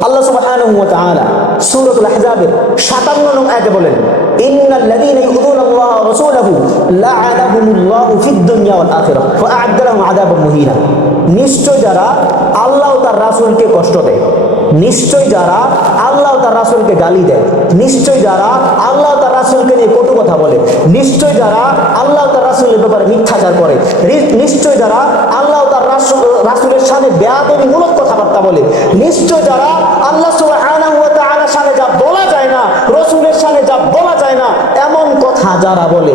আল্লাহ সুবহানাহু ওয়া তাআলা সূরাতুল আহজাবের 57 নং আয়াতে বলেন ইন্নাল লাযীনা ইউযুনা আল্লাহ ওয়া রাসূলাহু লা'আনাহুমুল্লাহু ফিদ দুনিয়া ওয়াল আখিরাহ ওয়া আ'আদ্দা লাহুম আযাবান মুহিনা। নিশ্চয় যারা আল্লাহ ও তার রাসূলকে কষ্ট দেয় যারা আল্লাহ তার রাসূলকে গালি দেয়, নিশ্চয় যারা আল্লাহ তার রাসূলকে নিয়ে কটু কথা বলে, নিশ্চয় যারা আল্লাহ তার রাসূলের ব্যাপারে মিথ্যাচার করে নিশ্চয় যারা আল্লাহ রাসূলের সামনে বেয়াদবিমূলক কথাবার্তা বলে। নিশ্চয় যারা আল্লাহ সামনে যা বলা যায় না রসুলের সামনে যা বলা যায় না এমন কথা যারা বলে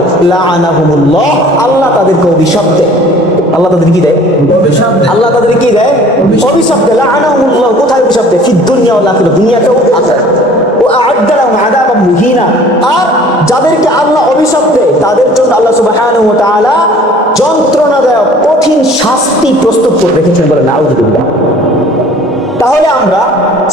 আল্লাহ তাদেরকে অভিশাপ দেয়। আল্লাহ তাদের কি দেয়? আল্লাহ তাদের কি দেয়? অভিশাপ দেয়। লাআনাহুমুল্লাহ কোথায় অভিশাপ দেয়? ফিদ দুনিয়া ওয়াল আখিরাহ। দুনিয়াতেও ও আ'আদ্দা লাহুম মুহিনা। আর যাদেরকে আল্লাহ অভিশাপ দেয় তাদের জন্য আল্লাহ ওয়া তাআলা যন্ত্রণাদায়ক কঠিন শাস্তি প্রস্তুত করে রেখেছেন বলে নাউযুবিল্লাহ তাহলে আমরা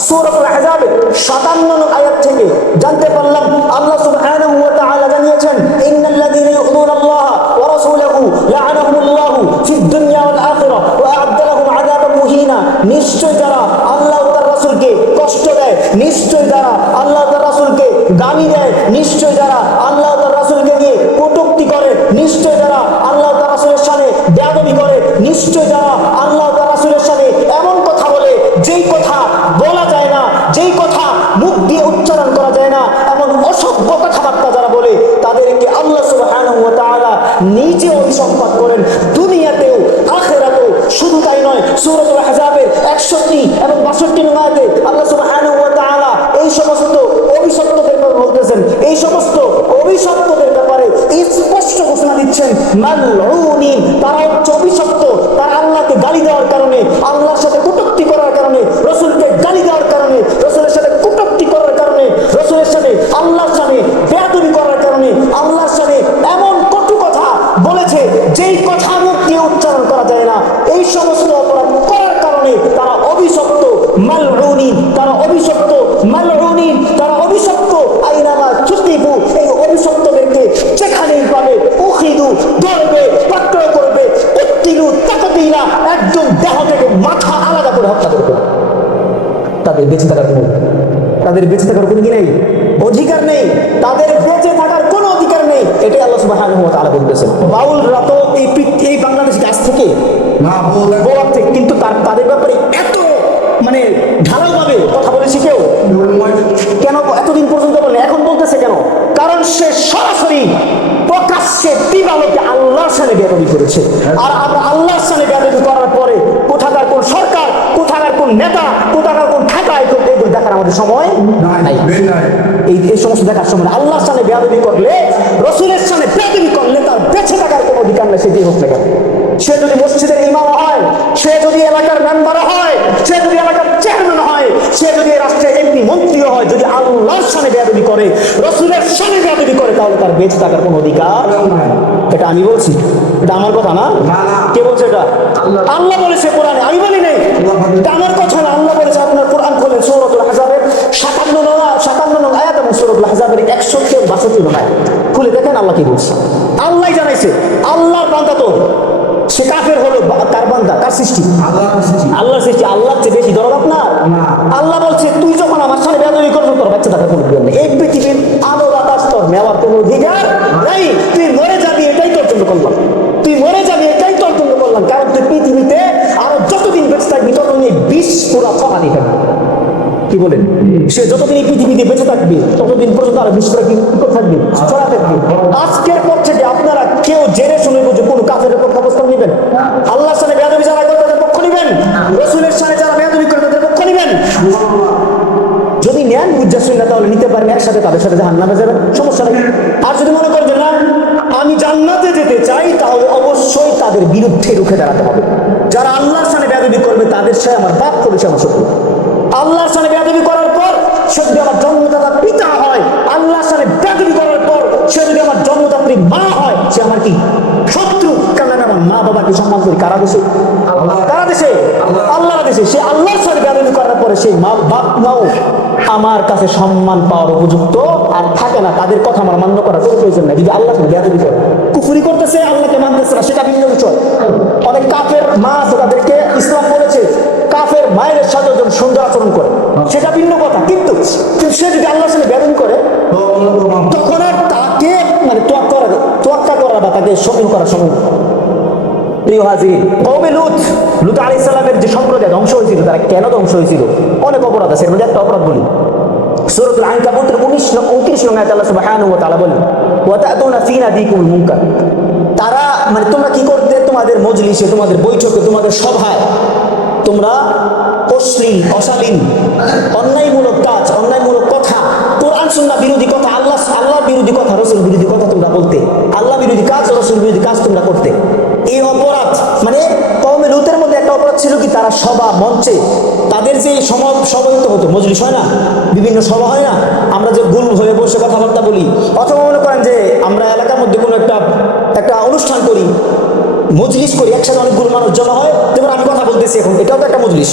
সূরাতুল আহজাবের 57 আয়াত থেকে জানতে পারলাম, আল্লাহ সুবহানাহু ওয়া তাআলা জানিয়েছেন, ইন্নাল্লাযীনা ইউযুনা আল্লাহ ওয়া রাসূলাহু লা'আনাহুমুল্লাহু ফিদ দুনিয়া নিশ্চয় যারা আল্লাহ ও তার রাসূলকে কষ্ট দেয় আল্লাহ তার রাসূলকে দেয়। নিজে অভিসম্পাদ করেন। দুনিয়াতেও, আখেরাতেও শুধু তাই নয় সুরত হাজাবের একষট্টি এবং 62 নং আয়াতে আল্লাহ সুবহানাহু ওয়া এই সমস্ত অভিশপ্তদের ব্যাপারে বলতেছেন। এই সমস্ত অভিশপ্তদের ব্যাপারে স্পষ্ট ঘোষণা দিচ্ছেন তারা মালউনিন তারা অভিশপ্ত। মালউনিন তারা অভিশপ্ত। আইনামা চুক্তিপু এই অভিশপ্তদেরকে যেখানেই পাবে উখিদু ধরবে করবে তাকতিলা একদম দেহ থেকে মাথা আলাদা করে হত্যা করবে। তাদের বেঁচে থাকার কোনো তাদের বেঁচে থাকার কোনো কি নেই? অধিকার নেই। তাদের বেঁচে থাকার কোনো অধিকার নেই। এটাই আল্লাহ সুবহানাহু ওয়া তাআলা বলতেছেন। বাউলরা তো এই এই বাংলাদেশ গাছ থেকে না বলে থেকে কিন্তু তার তাদের ব্যাপারে এত মানে ঢালাওভাবে কথা বলেছে কেউ কেন এতদিন পর্যন্ত বলে এখন বলতেছে কেন? কারণ সে সরাসরি প্রকাশ্যে দিবালোকে আল্লাহর সামনে বেদবি করেছে। আর আমরা আল্লাহর সামনে বেদবি করার পরে কোথাকার কোন সরকার কোথাকার কোন নেতা কোথাকার কোন ঠাকা এগুলো দেখার আমাদের সময় নাই এই এই সমস্ত দেখার সময়। আল্লাহর সামনে বেয়াদবি করলে রসুলের সামনে বেয়াদবি করলে তার বেঁচে থাকার কোনো অধিকার নেই সেটি হোক না কেন। সে যদি মসজিদের ইমাম হয় সে যদি এলাকার মেম্বার হয় সে যদি এলাকার চেয়ারম্যান হয় সে যদি এই রাষ্ট্রের এমপি মন্ত্রীও হয় যদি আল্লাহর সামনে বেয়াদবি করে রসুলের সামনে বেয়াদবি করে তাহলে তার বেঁচে থাকার কোনো অধিকার এটা আমি বলছি। এটা আমার কথা না। কে বলছে এটা? আল্লাহ। বলেছে কোরআনে আমি বলি নাই। এটা আমার কথা না। আল্লাহ বলেছে আপনার কোরআন খোলেন সৌরতুল হাজাবের সাতান্ন নং সাতান্ন নং আয়াত এবং সৌরতুল হাজাবের একষট্টি বাষট্টি নং আয়াত। খুলে দেখেন আল্লাহ কি বলছে। আল্লাহ জানাইছে আল্লাহর বান্দা তো সে কাফের হলো কার বান্দা কার সৃষ্টি। আল্লাহর সৃষ্টি আল্লাহর চেয়ে বেশি দরদ আপনার না। আল্লাহ বলছে তুই যখন আমার সাথে বেদবি করছ তোর বাচ্চা থাকার কোনো অধিকার নেই এই পৃথিবীর আলো বাতাস তোর নেওয়ার কোনো অধিকার নেই তুই মরে যাবি এটাই তোর জন্য করলাম তুই মরে যাবি এটাই তোর জন্য করলাম কারণ তুই পৃথিবীতে আরও যতদিন বেঁচে থাকবি ততদিন এই বিষ পুরা ছড়ানি থাকবে কি বলেন সে যতদিন এই পৃথিবীতে বেঁচে থাকবে, ততদিন পর্যন্ত আরও বিষ করে কি থাকবে, ছড়া থাকবে। আজকের পর থেকে আপনারা কেউ জেনে শুনে বুঝে কোনো কাজের পক্ষ অবস্থান নেবেন। আল্লাহর সামনে বেয়াদবি যারা করে তাদের পক্ষ নেবেন। রসুলের সামনে যারা বেয়াদবি করে তাদের পক্ষ নেবেন। যদি নেন বুঝা শুনে তাহলে নিতে পারেন একসাথে, তাদের সাথে জাহান নামে যাবেন, সমস্যা নেই। আর যদি মনে করেন যে না, আমি জান্নাতে যেতে চাই, তাহলে অবশ্যই তাদের বিরুদ্ধে রুখে দাঁড়াতে হবে। যারা আল্লাহর সামনে বেয়াদবি করবে, তাদের সাথে আমার বাপ করেছে আমার শত্রু। আল্লাহর সামনে বেয়াদবি করার সে যদি আমার পিতা হয় করার পর সে যদি আমার জন্মদাত্রী মা হয়, সে আমার কি শত্রু? আমার মা বাবাকে সম্মান করি? কারা দেশে? কারা দেশে? আল্লাহ দেশে। সে করার পরে সেই মা, বাপ, মাও আমার কাছে সম্মান পাওয়ার উপযুক্ত আর থাকে না। তাদের কথা আমার মান্য করার কোনো প্রয়োজন নাই। যদি আল্লাহ বেয়াদবি করে। কুফুরি করতেছে, আল্লাহকে মানতেছে না, সেটা ভিন্ন বিষয়। অনেক কাফের মা তাদেরকে ইসলাম বলেছে, কাফের মায়ের সাথে সুন্দর আচরণ করে। সেটা ভিন্ন কথা। কিন্তু সে যদি আল্লাহর সাথে বেদন করে তখন আর তাকে মানে তোয়াক্কা করা তোয়াক্কা করা বা তাকে সফল করা সম্ভব না। প্রিয় হাজির কবে লুত লুত আলি সাল্লামের যে সম্প্রদায় ধ্বংস হয়েছিল তারা কেন ধ্বংস হয়েছিল? অনেক অপরাধ আছে এর মধ্যে একটা অপরাধ বলি। সূরাতুল আনকাবুতের 19 নং 29 নং আয়াত আল্লাহ সুবহানাহু ওয়া তাআলা বলেন ওয়া তা'তুনা ফি নাদিকুমুল মুনকার। তারা মানে তোমরা কি করতে? তোমাদের মজলিসে তোমাদের বৈঠকে তোমাদের সভায় তোমরা অশ্লীল অশালীন অন্যায়মূলক কাজ, অন্যায়মূলক কথা, কোরআন, সুন্নাহ বিরোধী কথা, আল্লাহ আল্লাহ বিরোধী কথা, রসুল বিরোধী কথা তোমরা বলতে। আল্লাহ বিরোধী কাজ, রসুল বিরোধী কাজ তোমরা করতে। এই অপরাধ মানে কওমে লুতের মধ্যে একটা অপরাধ ছিল কি, তারা সভা মঞ্চে, তাদের যে সম সমবেত হতো, মজলিস হয় না? বিভিন্ন সভা হয় না? আমরা যে গুল হয়ে বসে কথাবার্তা বলি, অথবা মনে করেন যে আমরা এলাকার মধ্যে কোনো একটা একটা অনুষ্ঠান করি, মজলিস করি, একসাথে অনেকগুলো মানুষ জমা হয় যেমন আমি কথা বলতেছি এখন, এটাও তো একটা মজলিস।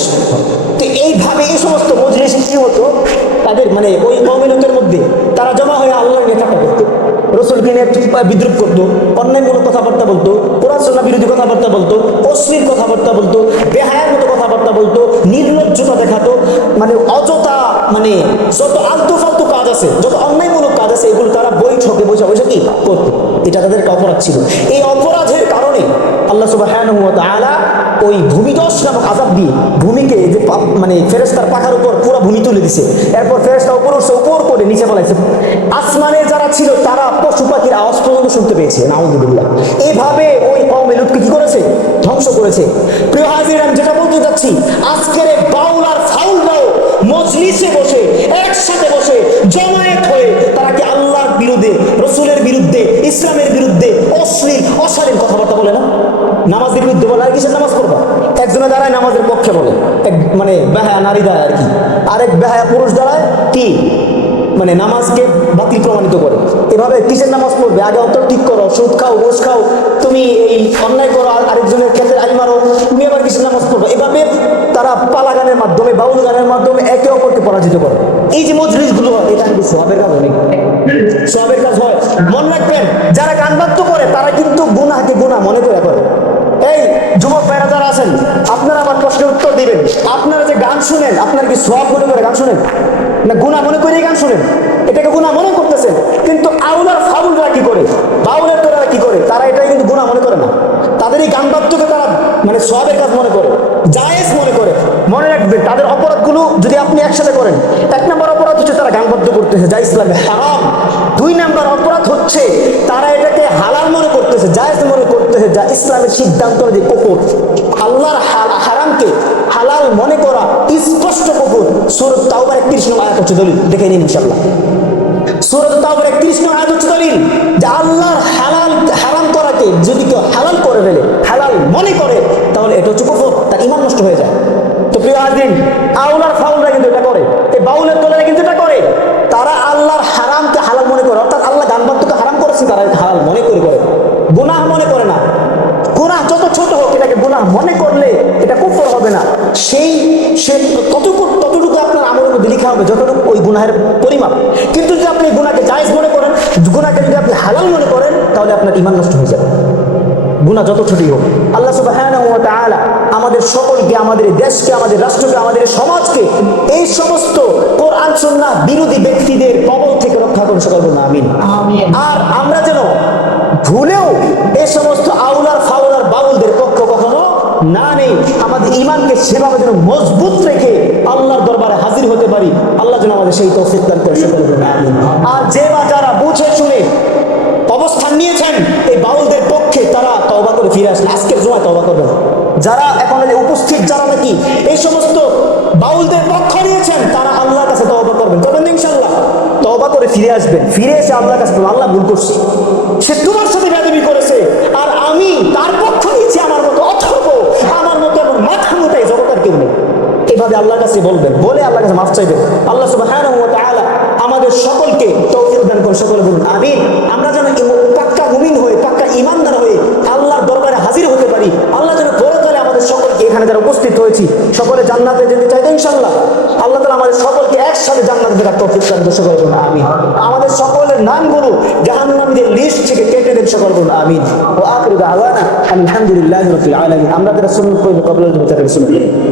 তো এইভাবে এই সমস্ত মজলিস কি হতো তাদের মানে ওই কমিলকের মধ্যে তারা জমা হয়ে আল্লাহ নিয়ে ঠাট্টা করতো রসুলকে নিয়ে বিদ্রুপ করতো, অন্যায়মূলক কথাবার্তা বলতো পড়াশোনা বিরোধী কথাবার্তা বলতো, অশ্লীল কথাবার্তা বলতো, বেহায়ের মতো কথাবার্তা বলতো, নির্লজ্জতা দেখাতো মানে অযথা মানে যত আলতু ফালতু কাজ আছে, যত অন্যায়মূলক কাজ আছে, এগুলো তারা বৈঠকে বসে বসে কি করতো। এটা তাদের একটা অপরাধ ছিল। এই অপরাধের কারণে আল্লাহ ওই নামক আজাব দিয়ে ভূমিকে যে মানে ফেরেস্তার পাখার উপর পুরো ভূমি তুলে দিছে। এরপর ফেরেস্তা উপর উঠছে, উপর করে নিচে বলাইছে আসমানে যারা ছিল, তারা পশু পাখির আওয়াজ পর্যন্ত শুনতে পেয়েছে। এইভাবে ওই কওমে লুতকে কি করেছে? ধ্বংস করেছে। প্রিয় হাজির, আমি যেটা বলতে যাচ্ছি, আজকের বাউল আর ফাউলরাও মজলিসে বসে, একসাথে বসে জমায়েত হয়ে তারা কি আল্লাহর বিরুদ্ধে, রসুলের বিরুদ্ধে, ইসলামের বিরুদ্ধে অশ্লীল, অশালীন কথাবার্তা বলে একজনে দাঁড়ায় নামাজের পক্ষে বলে। এক মানে বেহায়া নারী দাঁড়ায় আর কি। আরেক বেহায়া পুরুষ দাঁড়ায় কি? মানে নামাজকে বাতিল প্রমাণিত করে। এভাবে কিসের নামাজ পড়বে? আগে অন্তর ঠিক করো, সুদ খাও ঘুষ খাও, তুমি এই অন্যায় করো, আর আরেকজনের ক্ষেত্রে আই মারো, তুমি আবার কিসের নামাজ পড়ব? এভাবে তারা পালা গানের মাধ্যমে বাউল গানের মাধ্যমে একে অপরকে পরাজিত করে। এই যে মজলিসগুলো হয় এটা কিন্তু সবের কাজ অনেক। সবের কাজ হয়। মনে রাখবেন, যারা গান বাদ্য করে, তারা কিন্তু গুনাহকে গুনাহ মনে করে করে। এই যুবক আছেন? আপনারা আমার প্রশ্নের উত্তর দিবেন। আপনারা যে গান শুনেন, আপনারা কি সব মনে করে গান শুনেন? না, গুণা মনে করে গান শুনেন? এটাকে গুণা মনে করতেছেন। কিন্তু আউলার ফাউলরা কি করে? বাউলের তোরা কি করে? তারা এটাই কিন্তু গুণা মনে করে না। তাদের এই গান বাদ্যকে তারা মানে সবের কাজ মনে করে, জায়েজ মনে করে। মনে রাখবেন তাদের অপরাধগুলো যদি আপনি একসাথে করেন, এক নম্বর অপরাধ হচ্ছে তারা গান বাদ্য করতেছে যা ইসলামে হারাম। দুই নম্বর অপরাধ হচ্ছে তারা এটাকে হালাল মনে করতেছে জায়েজ মনে করতেছে যা ইসলামের সিদ্ধান্ত যে কুকুর, আল্লাহর হারামকে হালাল মনে করা, স্পষ্ট কুকুর সুরত তাওবার একত্রিশ নম্বর আয়াত হচ্ছে দলিল। দেখে নিন ইনশাল্লাহ সুরত তাওবার একত্রিশ নম্বর আয়াত হচ্ছে দলিল। যে আল্লাহর হালাল, হারাম করাকে যদি কেউ হালাল করে ফেলে, হালাল মনে করে, তাহলে এটা হচ্ছে কুকুর, তার ইমান নষ্ট হয়ে যায়। তো প্রিয় হাজিন আউলার ফাউলরা কিন্তু এটা করে এই বাউলের দলেরা কিন্তু এটা করে। তারা আল্লাহর হারামকে হালাল মনে করে, অর্থাৎ আল্লাহ গান বাদ্যকে হারাম করেছে তারা হালাল মনে করে করে। গুনাহ মনে করে না। গুনাহ যত ছোট হোক এটাকে গুনাহ মনে করলে এটা কুফর হবে না। সেই সে ততটুকু ততটুকু আপনার আমলের মধ্যে লেখা হবে যতটুকু ওই গুনাহের পরিমাপ। কিন্তু যদি আপনি গুনাহকে জায়েজ মনে করেন গুনাহকে যদি আপনি হালাল মনে করেন তাহলে আপনার ইমান নষ্ট হয়ে যাবে। গুনাহ যত ছোটই হোক। আল্লাহ ওয়া তাআলা আমাদের সকলকে আমাদের দেশকে আমাদের রাষ্ট্রকে আমাদের সমাজকে এই সমস্ত কোরআন বিরোধী ব্যক্তিদের কবল থেকে রক্ষা করুন সকল আমিন। আর আমরা যেন ভুলেও এই সমস্ত আউলার ফাউলার বাউলদের পক্ষ কখনো না নেই, আমাদের ইমানকে সেভাবে যেন মজবুত রেখে আল্লাহর দরবারে হাজির হতে পারি, আল্লাহ যেন আমাদের সেই তৌফিক দান করে আর যে বা যারা বুঝে শুনে অবস্থান নিয়েছেন, এই বাউলদের পক্ষে তারা তওবা করে ফিরে আসলে, আজকের জমা তওবা করবেন যারা এখন উপস্থিত, যারা নাকি এই সমস্ত বাউলদের পক্ষ নিয়েছেন, তারা আল্লাহর কাছে তওবা করবেন। করবেন ইনশাল্লাহ তওবা করে ফিরে আসবেন। ফিরে এসে আল্লাহর কাছে আল্লাহ ভুল করছি। সে তোমার সাথে বেদবি করেছে। আর আমি আল্লাহর কাছে বলবেন, বলে আল্লাহর কাছে মাফ চাইবেন। আল্লাহ সুবহানাহু ওয়া আমাদের সকলকে তৌফিক দান করে সকলে বলুন, আমিন। আমরা যেন পাক্কা মুমিন হয়ে, পাক্কা ইমানদার হয়ে আল্লাহর দরবারে হাজির হতে পারি। আল্লাহ যেন পরকালে আমাদের সকলকে। এখানে যারা উপস্থিত হয়েছি, সকলে জান্নাতে যেতে চাইতো ইনশাআল্লাহ। আল্লাহ তাআলা আমাদের সকলকে একসাথে জান্নাতে দেওয়ার তৌফিক দান করে সকলে বলুন, আমিন। আমাদের সকলের নামগুলো জাহান্নামীদের লিস্ট থেকে কেটে দেন, সকলে বলুন, আমিন। ও আখিরু দাওয়ানা আলহামদুলিল্লাহি আমরা যারা সুন্নাত কবুল হতে শুনুন